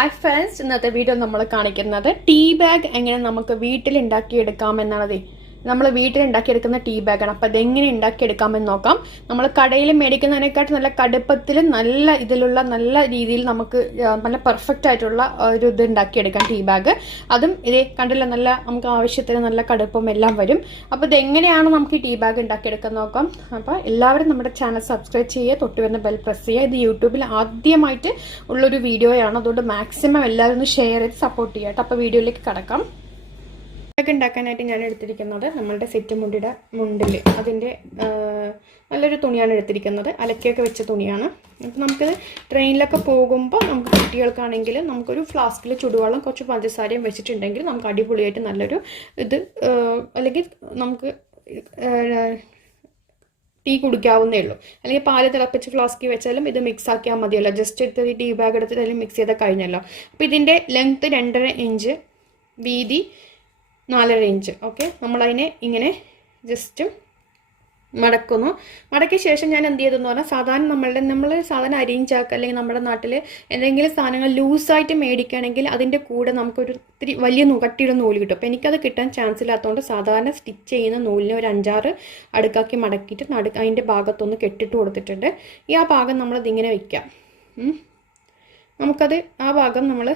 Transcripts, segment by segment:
Hi friends, ഇന്നത്തെ video നമ്മൾ കാണിക്കുന്നത് ടീ ബാഗ് എങ്ങനെ നമുക്ക് വീട്ടിൽ ഉണ്ടാക്കിയെടുക്കാമെന്നാണത്. നമ്മൾ വീട്ടിൽ ഉണ്ടാക്കിയെടുക്കുന്ന ടീ ബാഗാണ്. അപ്പോൾ അതെങ്ങനെ ഉണ്ടാക്കിയെടുക്കാമെന്ന് നോക്കാം. നമ്മൾ കടയിൽ മേടിക്കുന്നതിനെക്കാട്ടും നല്ല കടുപ്പത്തിൽ നല്ല ഇതിലുള്ള നല്ല രീതിയിൽ നമുക്ക് നല്ല പെർഫെക്റ്റ് ആയിട്ടുള്ള ഒരു ഇത് ഉണ്ടാക്കിയെടുക്കാം ടീ ബാഗ്. അതും ഇതേ കണ്ടില്ല, നല്ല നമുക്ക് ആവശ്യത്തിന് നല്ല കടുപ്പം എല്ലാം വരും. അപ്പോൾ ഇതെങ്ങനെയാണ് നമുക്ക് ഈ ടീ ബാഗ് ഉണ്ടാക്കിയെടുക്കാൻ നോക്കാം. അപ്പോൾ എല്ലാവരും നമ്മുടെ ചാനൽ സബ്സ്ക്രൈബ് ചെയ്യുക, തൊട്ട് വരുന്ന ബെൽ പ്രസ് ചെയ്യുക. ഇത് യൂട്യൂബിൽ ആദ്യമായിട്ട് ഉള്ളൊരു വീഡിയോയാണ്, അതുകൊണ്ട് മാക്സിമം എല്ലാവരും ഒന്ന് ഷെയർ ചെയ്ത് സപ്പോർട്ട് ചെയ്യുക കേട്ടോ. അപ്പോൾ വീഡിയോയിലേക്ക് കടക്കാം. ഇതൊക്കെ ഉണ്ടാക്കാനായിട്ട് ഞാൻ എടുത്തിരിക്കുന്നത് നമ്മളുടെ സെറ്റ് മുണ്ടിൽ അതിൻ്റെ നല്ലൊരു തുണിയാണ് എടുത്തിരിക്കുന്നത്. അലക്കിയൊക്കെ വെച്ച തുണിയാണ്. അപ്പോൾ നമുക്കിത് ട്രെയിനിലൊക്കെ പോകുമ്പോൾ നമുക്ക് കുട്ടികൾക്കാണെങ്കിൽ നമുക്കൊരു ഫ്ലാസ്കിൽ ചുടുവെള്ളം കുറച്ച് പഞ്ചസാരയും വെച്ചിട്ടുണ്ടെങ്കിൽ നമുക്ക് അടിപൊളിയായിട്ട് നല്ലൊരു ഇത് അല്ലെങ്കിൽ നമുക്ക് ടീ കുടിക്കാവുന്നേ ഉള്ളൂ. അല്ലെങ്കിൽ പാല് തിളപ്പിച്ച് ഫ്ലാസ്കിൽ വെച്ചാലും ഇത് മിക്സ് ആക്കിയാൽ മതിയല്ലോ. ജസ്റ്റ് എടുത്ത് ഈ ടീ ബാഗ് എടുത്തിട്ട് അതിൽ മിക്സ് ചെയ്താൽ കഴിഞ്ഞല്ലോ. അപ്പോൾ ഇതിൻ്റെ ലെങ്ത്ത് 2.5 ഇഞ്ച്, വീതി 4.5 ഇഞ്ച്. ഓക്കെ, നമ്മളതിനെ ഇങ്ങനെ ജസ്റ്റ് മടക്കുന്നു. മടക്കിയ ശേഷം ഞാൻ എന്ത് ചെയ്തെന്ന് പറഞ്ഞാൽ നമ്മൾ സാധാരണ അരിഞ്ചാക്കുക അല്ലെങ്കിൽ നമ്മുടെ നാട്ടിൽ എന്തെങ്കിലും സാധനങ്ങൾ ലൂസായിട്ട് മേടിക്കുകയാണെങ്കിൽ അതിൻ്റെ കൂടെ നമുക്കൊരു ഇത്തിരി വലിയ കട്ടിയുടെ നൂല് കിട്ടും. അപ്പോൾ എനിക്കത് കിട്ടാൻ ചാൻസ് ഇല്ലാത്തതുകൊണ്ട് സാധാരണ സ്റ്റിച്ച് ചെയ്യുന്ന നൂലിനെ ഒരു 5-6 അടുക്കാക്കി മടക്കിയിട്ട് അതിൻ്റെ ഭാഗത്തൊന്ന് കെട്ടിട്ട് കൊടുത്തിട്ടുണ്ട്. ആ ഭാഗം നമ്മളിതിങ്ങനെ വയ്ക്കാം. നമുക്കത് ആ ഭാഗം നമ്മൾ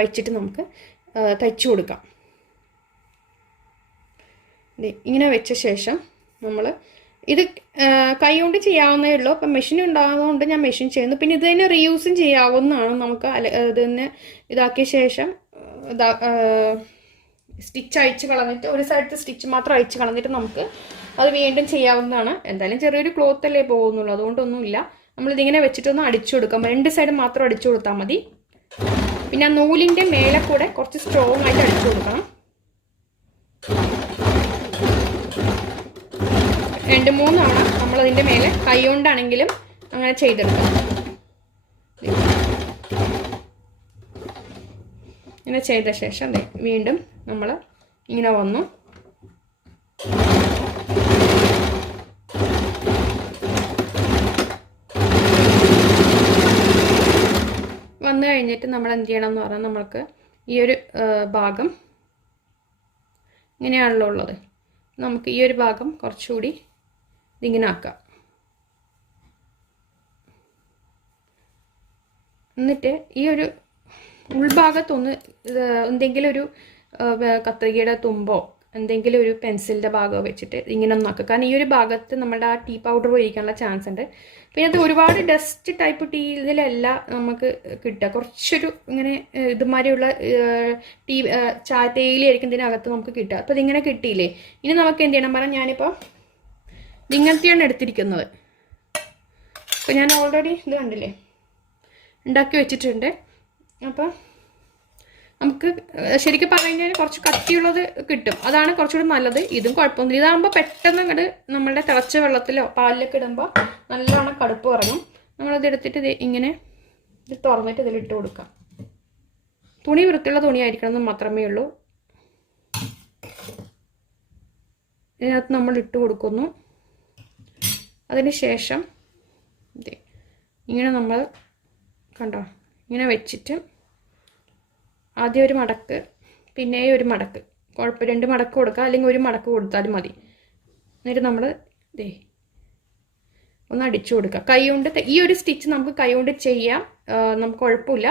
വച്ചിട്ട് നമുക്ക് തയ്ച്ചു കൊടുക്കാം. ഇങ്ങനെ വെച്ച ശേഷം നമ്മൾ ഇത് കൈ കൊണ്ട് ചെയ്യാവുന്നേ ഉള്ളൂ. അപ്പം മെഷീൻ ഉണ്ടാകുന്നതുകൊണ്ട് ഞാൻ മെഷീൻ ചെയ്യുന്നു. പിന്നെ ഇത് തന്നെ റീയൂസും ചെയ്യാവുന്നതാണ്. നമുക്ക് ഇത് തന്നെ ഇതാക്കിയ ശേഷം സ്റ്റിച്ച് അഴിച്ച് കളഞ്ഞിട്ട് ഒരു സൈഡത്തെ സ്റ്റിച്ച് മാത്രം അഴിച്ച് കളഞ്ഞിട്ട് നമുക്ക് അത് വീണ്ടും ചെയ്യാവുന്നതാണ്. എന്തായാലും ചെറിയൊരു ക്ലോത്ത് അല്ലേ പോകുന്നുള്ളൂ, അതുകൊണ്ടൊന്നുമില്ല. നമ്മളിതിങ്ങനെ വെച്ചിട്ടൊന്ന് അടിച്ചു കൊടുക്കാം. 2 സൈഡ് മാത്രം അടിച്ചു കൊടുത്താൽ മതി. പിന്നെ ആ നൂലിൻ്റെ മേലെ കൂടെ കുറച്ച് സ്ട്രോങ് ആയിട്ട് അടിച്ചു കൊടുക്കണം. 2-3 തവണ നമ്മളതിൻ്റെ മേലെ കൈ കൊണ്ടാണെങ്കിലും അങ്ങനെ ചെയ്തെടുക്കാം. ഇങ്ങനെ ചെയ്ത ശേഷം വീണ്ടും നമ്മൾ ഇങ്ങനെ വന്നു കഴിഞ്ഞിട്ട് നമ്മൾ എന്ത് ചെയ്യണം എന്ന് പറഞ്ഞാൽ നമ്മൾക്ക് ഈ ഒരു ഭാഗം ഇങ്ങനെയാണല്ലോ ഉള്ളത്. നമുക്ക് ഈ ഒരു ഭാഗം കുറച്ചുകൂടി ഇതിങ്ങനെ ആക്കാം. എന്നിട്ട് ഈ ഒരു ഉൾഭാഗത്തൊന്ന് എന്തെങ്കിലും ഒരു കത്രികയുടെ തുമ്പോ എന്തെങ്കിലും ഒരു പെൻസിലിൻ്റെ ഭാഗമോ വെച്ചിട്ട് ഇങ്ങനെ ഒന്നാക്കുക. കാരണം ഈ ഒരു ഭാഗത്ത് നമ്മുടെ ആ ടീ പൗഡർ പോയിരിക്കാനുള്ള ചാൻസ് ഉണ്ട്. പിന്നെ അത് ഒരുപാട് ഡസ്റ്റ് ടൈപ്പ് ടീ ഇതിലല്ല നമുക്ക് കിട്ടുക. കുറച്ചൊരു ഇങ്ങനെ ഇതുമാതിരിയുള്ള ടീ തേയിലയായിരിക്കും ഇതിനകത്ത് നമുക്ക് കിട്ടുക. അപ്പോൾ ഇതിങ്ങനെ കിട്ടിയില്ലേ, ഇനി നമുക്ക് എന്ത് ചെയ്യണം പറഞ്ഞാൽ ഞാനിപ്പോൾ ഇങ്ങനത്തെയാണ് എടുത്തിരിക്കുന്നത്. അപ്പോൾ ഞാൻ ഓൾറെഡി ഇത് കണ്ടില്ലേ ഉണ്ടാക്കി വെച്ചിട്ടുണ്ട്. അപ്പോൾ നമുക്ക് ശരിക്കും പറഞ്ഞു കഴിഞ്ഞാൽ കുറച്ച് കട്ടിയുള്ളത് കിട്ടും, അതാണ് കുറച്ചുകൂടി നല്ലത്. ഇതും കുഴപ്പമൊന്നുമില്ല. ഇതാകുമ്പോൾ പെട്ടെന്ന് അങ്ങോട്ട് നമ്മളുടെ തിളച്ച വെള്ളത്തിലോ പാലിലൊക്കെ ഇടുമ്പോൾ നല്ലോണം കടുപ്പ് കുറയും. നമ്മളത് എടുത്തിട്ട് ഇങ്ങനെ ഇത് തുറന്നിട്ട് ഇതിലിട്ട് കൊടുക്കാം. തുണി വൃത്തിയുള്ള തുണിയായിരിക്കണം എന്ന് മാത്രമേ ഉള്ളൂ. ഇതിനകത്ത് നമ്മൾ ഇട്ട് കൊടുക്കുന്നു. അതിന് ശേഷം ഇങ്ങനെ നമ്മൾ കണ്ടോ ഇങ്ങനെ വെച്ചിട്ട് ആദ്യം ഒരു മടക്ക്, പിന്നെ ഒരു മടക്ക്, കുഴപ്പം 2 മടക്ക് കൊടുക്കുക, അല്ലെങ്കിൽ ഒരു മടക്ക് കൊടുത്താലും മതി. എന്നിട്ട് നമ്മൾ ഒന്ന് അടിച്ചു കൊടുക്കുക കൈ കൊണ്ട്. ഈ ഒരു സ്റ്റിച്ച് നമുക്ക് കൈ കൊണ്ട് ചെയ്യാം, നമുക്ക് കുഴപ്പമില്ല.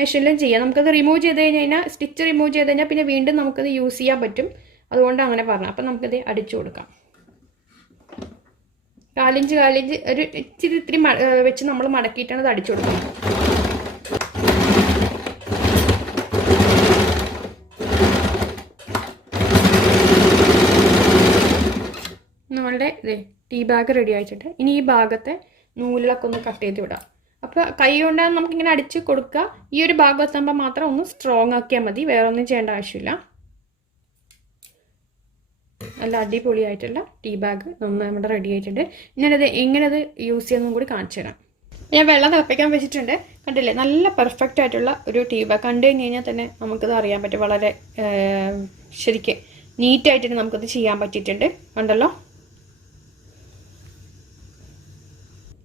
മെഷീനിലും ചെയ്യാം. നമുക്കത് റിമൂവ് ചെയ്ത് കഴിഞ്ഞാൽ സ്റ്റിച്ച് റിമൂവ് ചെയ്ത് കഴിഞ്ഞാൽ പിന്നെ വീണ്ടും നമുക്കത് യൂസ് ചെയ്യാൻ പറ്റും. അതുകൊണ്ട് അങ്ങനെ പറഞ്ഞു. അപ്പം നമുക്കിത് അടിച്ചു കൊടുക്കാം. 4 ഇഞ്ച് ഒരു ഇത്തിരി വെച്ച് നമ്മൾ മടക്കിയിട്ടാണ് അത് അടിച്ചു കൊടുക്കുന്നത്. നമ്മളുടെ ടീ ബാഗ് റെഡി ആയിട്ടുണ്ട്. ഇനി ഈ ഭാഗത്തെ നൂലിലൊക്കെ ഒന്ന് കട്ട് ചെയ്ത് വിടാം. അപ്പോൾ കൈ കൊണ്ടാണ് നമുക്കിങ്ങനെ അടിച്ച് കൊടുക്കുക. ഈ ഒരു ഭാഗം എത്തുമ്പോൾ മാത്രം ഒന്ന് സ്ട്രോങ് ആക്കിയാൽ മതി, വേറെ ഒന്നും ചെയ്യേണ്ട ആവശ്യമില്ല. നല്ല അടിപൊളിയായിട്ടുള്ള ടീ ബാഗ് നമ്മുടെ റെഡി ആയിട്ടുണ്ട്. ഞാനത് എങ്ങനെയത് യൂസ് ചെയ്യുന്നതും കൂടി കാണിച്ചു തരാം. ഞാൻ വെള്ളം തിളപ്പിക്കാൻ വെച്ചിട്ടുണ്ട്. കണ്ടില്ലേ, നല്ല പെർഫെക്റ്റ് ആയിട്ടുള്ള ഒരു ടീ ബാഗ്. കണ്ടു കഴിഞ്ഞ് കഴിഞ്ഞാൽ തന്നെ നമുക്കത് അറിയാൻ പറ്റും. വളരെ ശരിക്കും നീറ്റായിട്ട് നമുക്കത് ചെയ്യാൻ പറ്റിയിട്ടുണ്ട്. കണ്ടല്ലോ.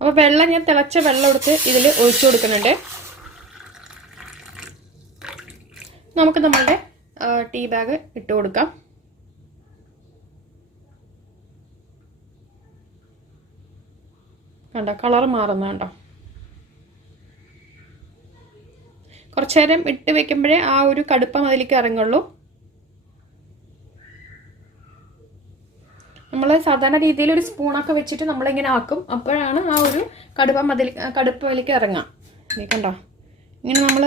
അപ്പോൾ വെള്ളം ഞാൻ തിളച്ച വെള്ളം എടുത്ത് ഇതിൽ ഒഴിച്ചു കൊടുക്കുന്നുണ്ട്. നമുക്ക് നമ്മളുടെ ടീ ബാഗ് ഇട്ട് കൊടുക്കാം. കണ്ടോ കളർ മാറുന്നുണ്ടോ? കുറച്ചു നേരം ഇട്ട് വെക്കുമ്പോഴേ ആ ഒരു കടുപ്പം അതിലേക്ക് ഇറങ്ങുള്ളൂ. നമ്മൾ സാധാരണ രീതിയിൽ ഒരു സ്പൂണൊക്കെ വെച്ചിട്ട് നമ്മളിങ്ങനെ ആക്കും. അപ്പോഴാണ് ആ ഒരു കടുപ്പം അതിലേക്ക് ഇറങ്ങുക. കണ്ടോ ഇങ്ങനെ നമ്മൾ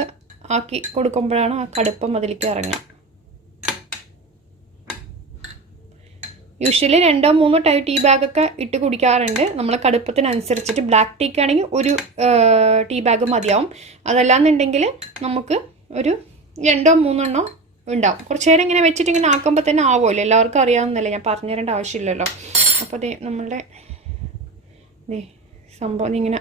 ആക്കി കൊടുക്കുമ്പോഴാണ് ആ കടുപ്പം അതിലേക്ക് ഇറങ്ങുക. യൂഷ്വലി 2-3 ടീ ബാഗൊക്കെ ഇട്ട് കുടിക്കാറുണ്ട് നമ്മൾ കടുപ്പത്തിനനുസരിച്ചിട്ട്. ബ്ലാക്ക് ടീക്ക് ആണെങ്കിൽ ഒരു ടീ ബാഗ് മതിയാവും. അതല്ലാന്നുണ്ടെങ്കിൽ നമുക്ക് ഒരു 2-3 ഉണ്ടാവും. കുറച്ച് നേരം ഇങ്ങനെ വെച്ചിട്ട് ഇങ്ങനെ ആക്കുമ്പോൾ തന്നെ ആവുമല്ലോ, എല്ലാവർക്കും അറിയാവുന്നല്ലേ, ഞാൻ പറഞ്ഞു തരേണ്ട ആവശ്യമില്ലല്ലോ. അപ്പോൾ അതേ നമ്മളുടെ സംഭവം ഇങ്ങനെ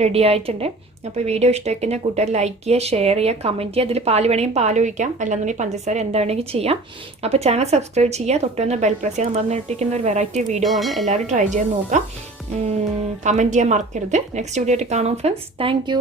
റെഡി ആയിട്ടുണ്ട്. അപ്പോൾ വീഡിയോ ഇഷ്ടമായിക്കഴിഞ്ഞാൽ കൂട്ടുകാർ ലൈക്ക് ചെയ്യുക, ഷെയർ ചെയ്യുക, കമൻറ്റ് ചെയ്യുക. അതിൽ പാൽ വേണമെങ്കിൽ പാൽ ഒഴിക്കാം, അല്ലാന്നുണ്ടെങ്കിൽ പഞ്ചസാര എന്താ വേണമെങ്കിൽ ചെയ്യാം. അപ്പോൾ ചാനൽ സബ്സ്ക്രൈബ് ചെയ്യുക, തൊട്ടുവന്ന് ബെൽ പ്രസ് ചെയ്യുക. നമ്മൾ ഇട്ടിരിക്കുന്ന ഒരു വെറൈറ്റി വീഡിയോ ആണ്, എല്ലാവരും ട്രൈ ചെയ്യാൻ നോക്കാം. കമൻറ്റ് ചെയ്യാൻ മറക്കരുത്. നെക്സ്റ്റ് വീഡിയോ ആയിട്ട് കാണാം ഫ്രണ്ട്സ്. താങ്ക്